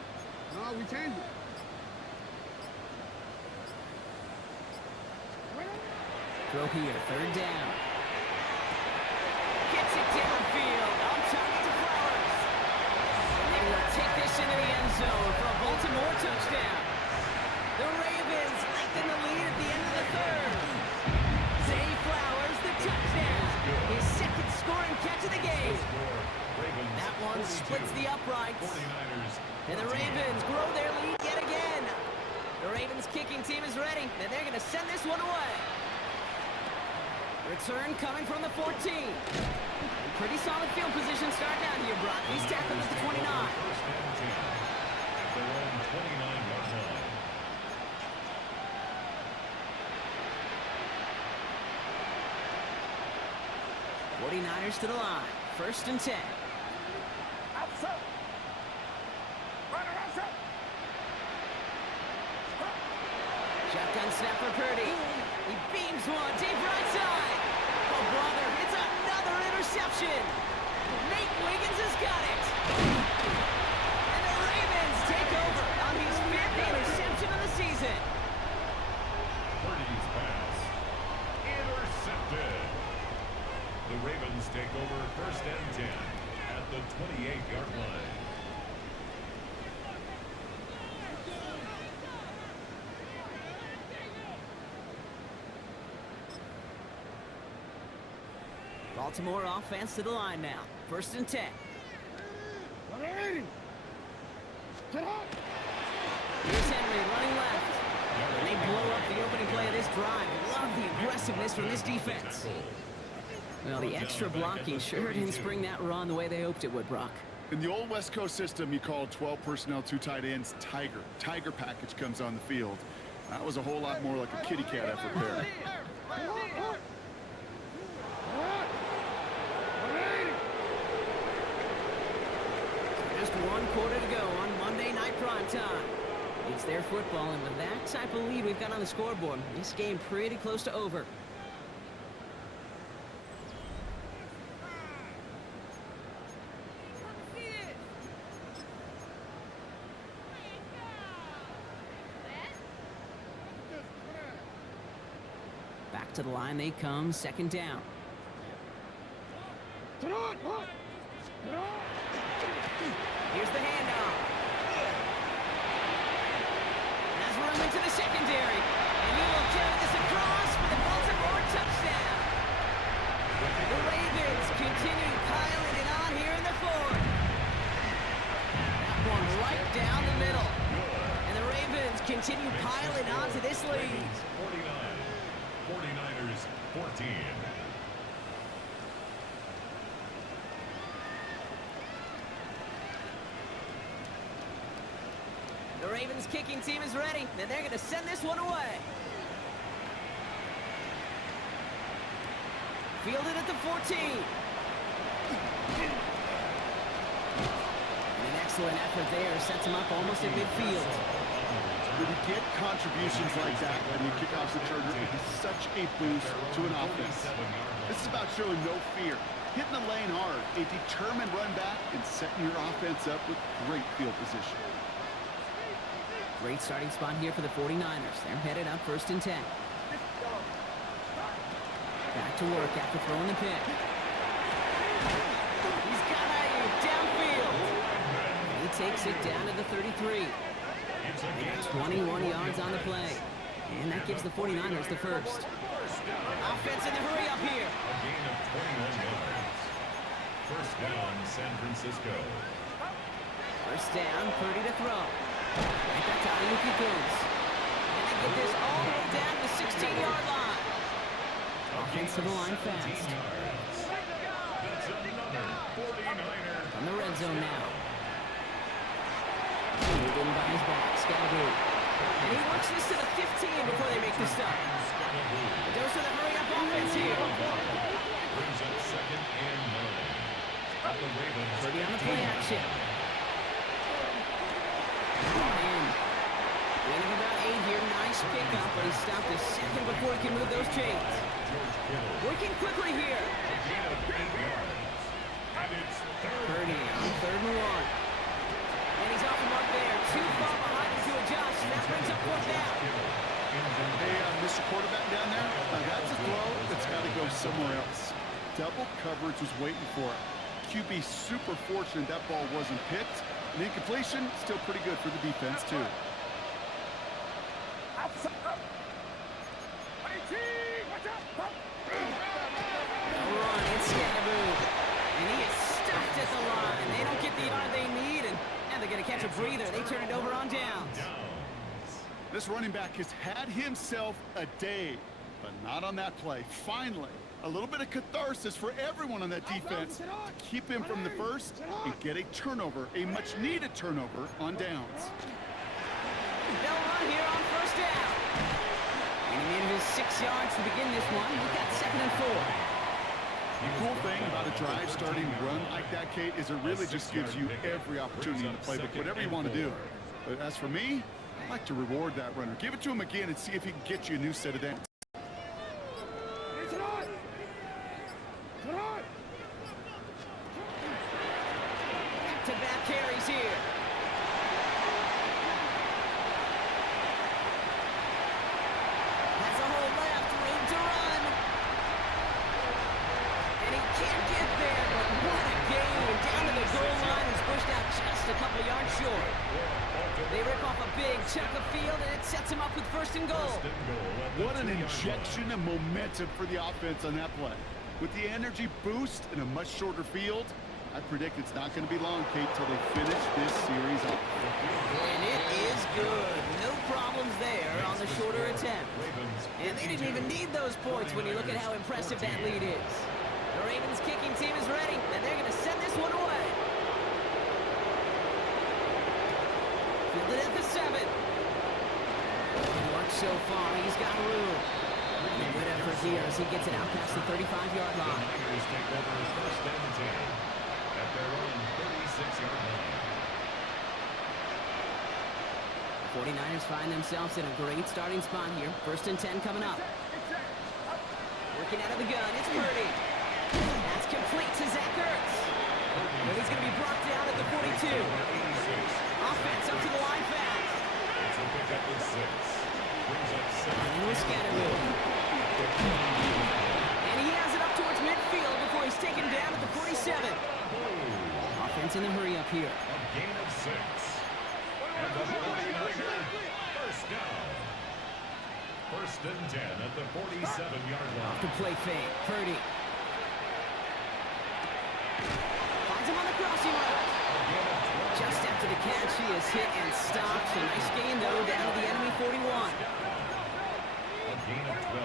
No, we changed it. Throw here, 3rd down. Gets it downfield. On target to Flowers. And they will take this into the end zone for a Baltimore touchdown. The Ravens lengthen the lead at the end of the 3rd. Zay Flowers, the touchdown. His 2nd scoring catch of the game. That one splits the uprights. And the Ravens grow their lead yet again. The Ravens kicking team is ready, and they're going to send this one away. Return coming from the 14. Pretty solid field position starting out here, Brock. He's tackled at the 29. Their own 29-yard line. 49ers to the line. 1st and 10. Outside. Runner outside. Shotgun snap for Purdy. He beams one deep right side. Oh, brother, it's another interception. Nate Wiggins has got it. And the Ravens take over on his 5th interception of the season. Purdy's pass. Intercepted. The Ravens take over 1st and 10 at the 28-yard line. Baltimore offense to the line now. 1st and 10. 180. Get up. Here's Henry running left. And they blow up the opening play of this drive. Love the aggressiveness from this defense. Well, the extra blocking sure didn't spring that run the way they hoped it would, Brock. In the old West Coast system, you called 12 personnel, 2 tight ends, Tiger. Tiger package comes on the field. That was a whole lot more like a kitty cat effort there. Just 1 quarter to go on Monday Night Primetime. It's their football, and with that type of lead we've got on the scoreboard, this game pretty close to over. To the line they come, second down. Here's the handoff. Has room into the secondary. And he will carry this across for the Baltimore touchdown. The Ravens continue piling it on here in the fourth. That one right down the middle. And the Ravens continue piling on to this lead. 49. 49ers 14. The Ravens kicking team is ready, and they're going to send this one away. Fielded at the 14. And an excellent effort there sets him up almost at midfield. When you get contributions like that when you kick off the returner, it is such a boost to an offense. This is about showing no fear, hitting the lane hard, a determined run back, and setting your offense up with great field position. Great starting spot here for the 49ers. They're headed up 1st and 10. Back to work after throwing the pick. He's got Ayuk downfield. He takes it down to the 33. They got 21 yards on the play. And that gives the 49ers the first. Offense in the hurry up here. A gain of 21 yards. First down, San Francisco. First down, 30 to throw. Right back to Ayuk he goes. And they get this all the way down to the 16-yard line. Offense to the line fast. That's another 49er. From the red zone now. Pulled in by his back, Scalaboo. And he works this to the 15 before they make the stop. A dose of the hurry-up offense here. Brings up 2nd and 9. At the Ravens. 30 on the play action. Brought in. Gain of about 8 here. Nice pickup, but he stopped a second before he can move those chains. Working quickly here. A gain of 8 yards. And it's Purdy on 3rd and 1. And he's off the mark there. Too far behind him to adjust. That brings up 4th down. Hey, Mr. Quarterback down there, that's a throw that's got to go somewhere else. Double coverage was waiting for it. QB super fortunate that ball wasn't picked. And incompletion, still pretty good for the defense, too. No run, it's Scalaboo. And he is stuffed at the line. They don't get the yard they need, and they're going to catch a breather. They turn it over on downs. This running back has had himself a day, but not on that play. Finally, a little bit of catharsis for everyone on that defense to keep him from the first and get a turnover, a much-needed turnover on downs. They'll run here on 1st down. And he needed his 6 yards to begin this one. He got 2nd and 4. The cool thing about a drive starting run like that, Kate, is it really just gives you every opportunity in the playbook, whatever you want to do. But as for me, I like to reward that runner. Give it to him again and see if he can get you a new set of downs. Back-to-back carries here. Has a hole left, room to run. And he can't get there, but what a gain. Down to the goal line, he's pushed out just a couple yards short. They rip off a big chunk of field, and it sets him up with 1st and goal. What an injection of momentum for the offense on that play. With the energy boost in a much shorter field, I predict it's not going to be long, Kate, till they finish this series off. And it is good. No problems there on the shorter attempt. And they didn't even need those points when you look at how impressive that lead is. The Ravens kicking team is ready, and they're going to send this one away. Fielded at the 7. It works so far. He's got room. And a good effort here as he gets it out past the 35-yard line. Tigers take over 1st and 10 at their own 36-yard line. The 49ers find themselves in a great starting spot here. 1st and 10 coming up. Working out of the gun, it's Purdy. That's complete to Zach Ertz. But he's going to be brought down at the 42. Offense up to the line fast. It's a pick up at 6. Brings up 7. And with Scalaboo. defense in the hurry up here. A gain of 6. And the 49er, first down. First and 10 at the 47-yard line. Off the play fake. Purdy. Finds him on the crossing route. Just after the catch, he is hit and stopped. A nice gain, though, down to the enemy 41. A gain of 12.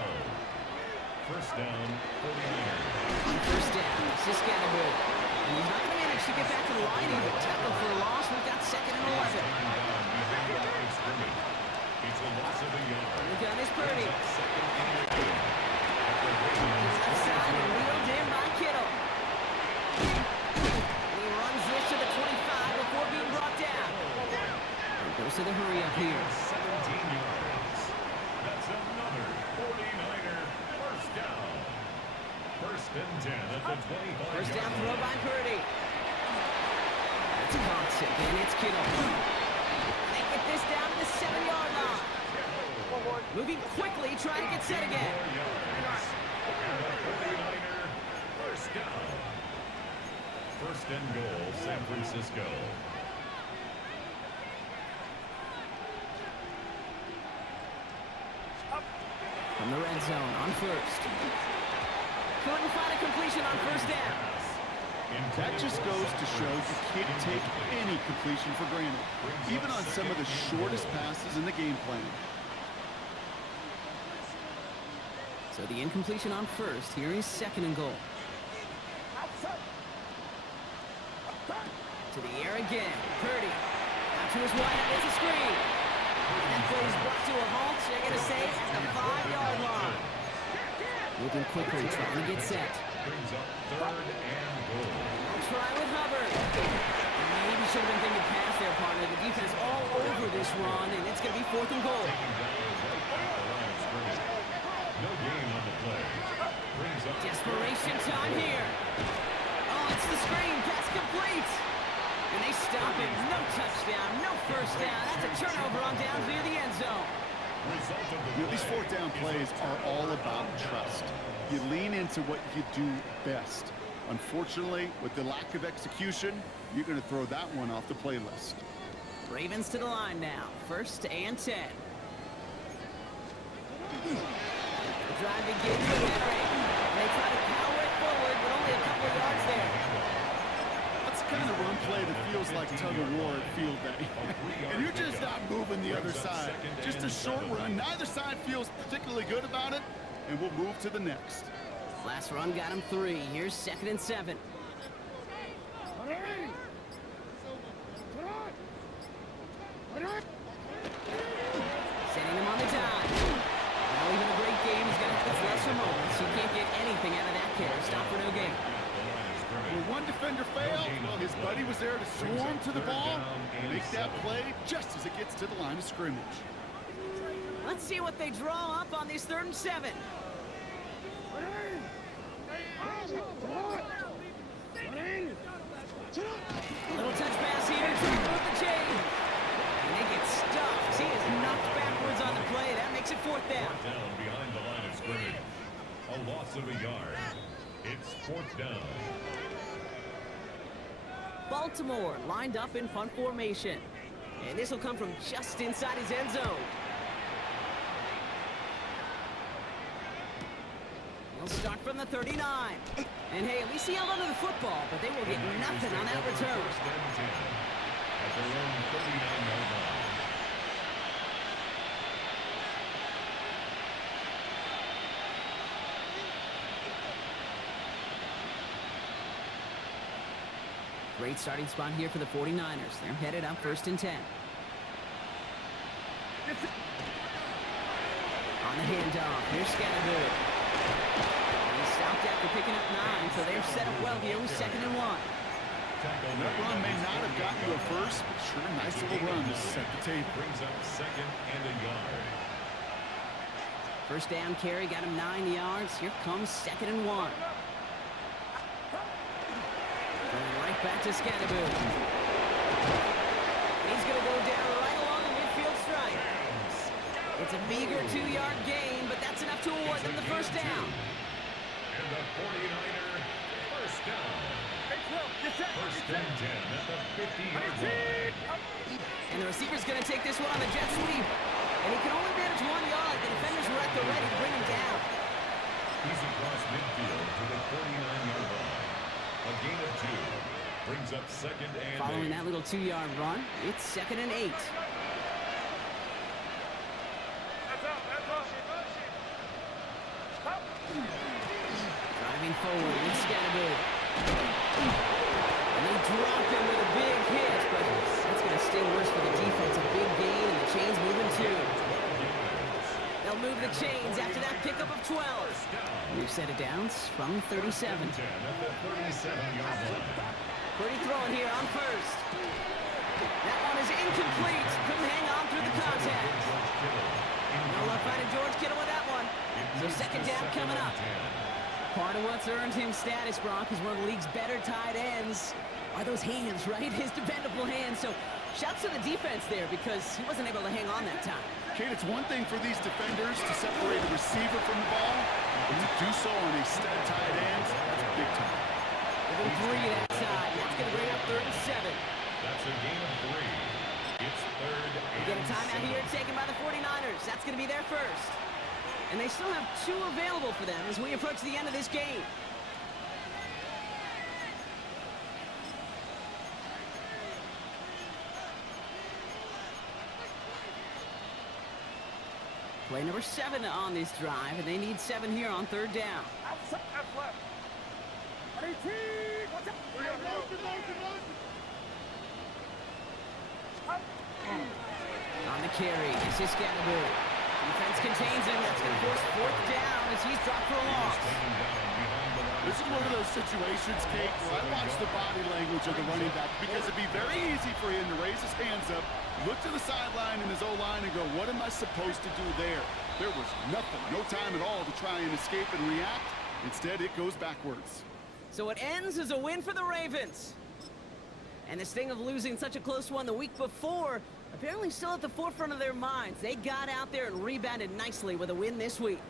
First down, 49ers. On first down, Siskanabu. And he's not going to manage to get back to the line either. Tackle for a loss. We've got second and 11. Down behind the line of scrimmage. It's a loss of a yard. The gun is Purdy. Second and 8. At the Left side and wheeled in by Kittle. And he runs this to the 25 before being brought down. And goes to the hurry up here. 17 yards. That's another 49er first down. First and 10 at the 25. First down throw by Purdy. That's a concept, and it's Kittle. They get this down to the 7-yard line. Moving quickly, trying to get set again. 4 yards. And the 49er first down. First and goal, San Francisco. From the red zone on first. Couldn't find a completion on first down. That just goes to show you can't take any completion for granted, even on some of the shortest passes in the game plan. So the incompletion on first. Here is second and goal. To the air again. Purdy. Out to his wide. It's a screen. And that play is brought to a halt. They're going to say at the 5-yard line. Moving quickly, trying to get set. Brings up third and goal. Try with Hubbard. Maybe should have been thinking pass there, partner. The defense all over this run, and it's going to be fourth and goal. Taking down right at the line of scrimmage. No gain on the play. Brings up Desperation time here. Oh, it's the screen. Pass complete. And they stop it. No touchdown, no first down. That's a turnover on downs near the end zone. result of the You know, these fourth down plays are all about trust. You lean into what you do best. Unfortunately, with the lack of execution, you're going to throw that one off the playlist. Ravens to the line now. First and 10. The drive begins with Henry. They try to power it forward, but only a couple of yards there. That's the kind of run play that feels like tug-of-war at field day. And you're just not moving the other side. Just a short run. Neither side feels particularly good about it, and we'll move to the next. Last run got him 3. Here's second and 7. Sending him on the dive. Now even a great game, he's got his lesser moments. He can't get anything out of that carry. Stop for no gain. When one defender failed, well, his buddy was there to swarm to the ball and make that play just as it gets to the line of scrimmage. Let's see what they draw up on these 3rd and 7. Little touch pass here to remove the chain. And they get stuffed. He is knocked backwards on the play. That makes it 4th down. Down behind the line of scrimmage. A loss of a yard. It's 4th down. Baltimore lined up in punt formation. And this will come from just inside his end zone. He'll start from the 39. And hey, at least he held onto the football, but they will get nothing on that return. First and 10 at their own 39-yard line. Great starting spot here for the 49ers. They're headed up 1st and 10. On the handoff, here's Scattergood. He's stopped after picking up 9, so they're set up well here with 2nd and 1. That run may not have gotten you a first, but sure, nice little run to set the table. Brings up 2nd and a yard. First down carry, got him 9 yards. Here comes 2nd and 1. Going right back to Scattergood. He's going to go down right along the midfield stripe. It's a meager 2-yard gain, but that's enough to award them the first down. And the 49er first down. First and 10 at the 50-yard line. And the receiver's going to take this one on the jet sweep. And he can only manage 1 yard. The defenders were at the ready to bring him down. He's across midfield to the 49-yard line. A gain of 2 brings up second and Following 8. that little 2-yard run, it's second and 8. Driving forward with Scatterby. And they drop him with a big hit, but that's going to sting worse for the defense. A big gain, and the chains moving too. They'll move the chains after that pickup of 12. New set of downs from 37. 10 at the 37-yard line. Pretty throwing here on first. That one is incomplete. Couldn't hang on through the contact. No luck finding George Kittle with that one. So second down coming up. Part of what's earned him status, Brock, is one of the league's better tight ends. Are those hands, right? His dependable hands. So shouts to the defense there because he wasn't able to hang on that time. Kate, it's one thing for these defenders to separate a receiver from the ball, but to do so on a stud tight end, that's big time. They're going to 3 that side. That's going to bring up 3rd and 7. That's a gain of 3. It's 3rd and Get a timeout here taken by the 49ers. That's going to be their first. And they still have 2 available for them as we approach the end of this game. Play number 7 on this drive, and they need 7 here on 3rd down. On the carry, this is Scatterby. Defense contains him. That's going to force 4th down as he's dropped for a loss. This is one of those situations, Kate, where I watch the body language of the running back because it'd be very easy for him to raise his hands up, look to the sideline in his O-line and go, what am I supposed to do there? There was nothing, no time at all to try and escape and react. Instead, it goes backwards. So it ends as a win for the Ravens. And the sting of losing such a close one the week before, apparently still at the forefront of their minds. They got out there and rebounded nicely with a win this week.